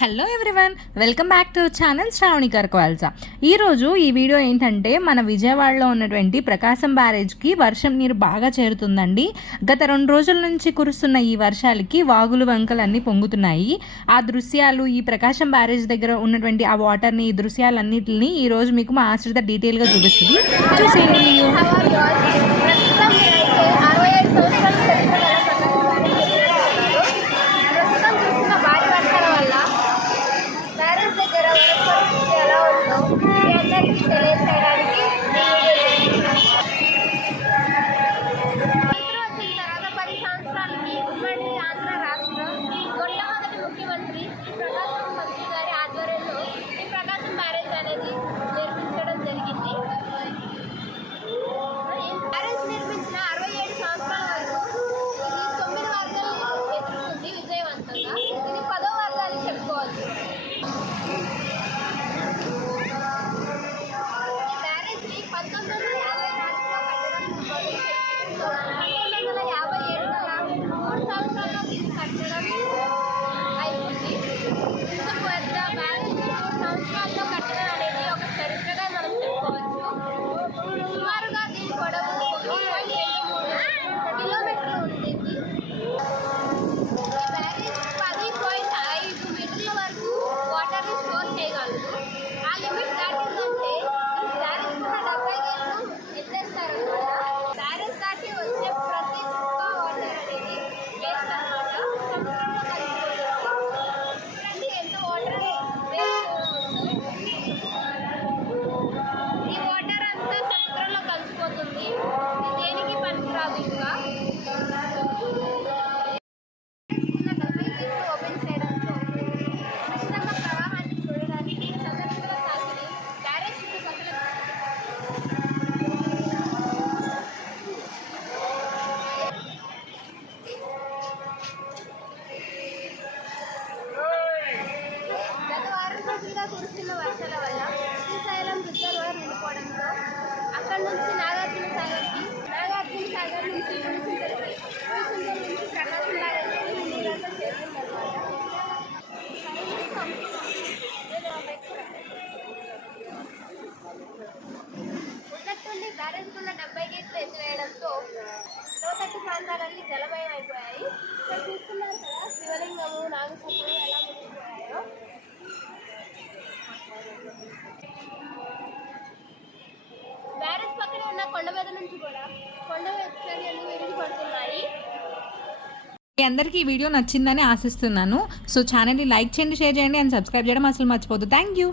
Hello everyone, welcome back to channel Shravani Karkavalsa. ఈరోజు ఈ video ఏంటంటే మన విజయవాడలో ఉన్నటువంటి ప్రకాశం బ్యారేజ్కి వర్షం నీరు బాగా చేరుతుందండి. గత 2 రోజుల నుంచి కురుస్తున్న ఈ వర్షాలకి వాగులు వంకలు అన్నీ పొంగుతున్నాయి. ఆ దృశ్యాలు, ఈ ప్రకాశం బ్యారేజ్ దగ్గర ఉన్నటువంటి ఆ వాటర్ని, ఈ దృశ్యాలన్నింటినీ ఈరోజు మీకు మా ఆశ్రిత డీటెయిల్గా చూపిస్తుంది. చూసేయండి వీడియో. కురుస్తున్న వర్షాల వల్ల శ్రీశైలం బ్రిడ్జ్ కూడా నిండిపోవడంతో అక్కడ నుంచి నాగార్జున సాగర్ నుంచి ప్రకాశం బ్యారేజ్కి నీరంతా చేస్తుందన్నమాట. ఉన్నట్టుండి బ్యారేజ్ కున్న 70 గేట్లు ఎత్తివేయడంతో లోతట్టు ప్రాంతాలన్నీ జలమయం అయిపోయాయి. ఇక్కడ చూస్తున్నారు కదా, శివలింగము, నాగసత్రులు ఎలా మునిగిపోయాయో. బ్యారేజ్ పక్కనే ఉన్న కొండ మీద నుంచి కూడా కొండ ఎత్తులు విరిగి పడుతున్నాయి. మీ అందరికీ ఈ వీడియో నచ్చిందని ఆశిస్తున్నాను. సో ఛానల్ని లైక్ చేయండి, షేర్ చేయండి అండ్ సబ్స్క్రైబ్ చేయడం అసలు మర్చిపోద్దు. Thank you.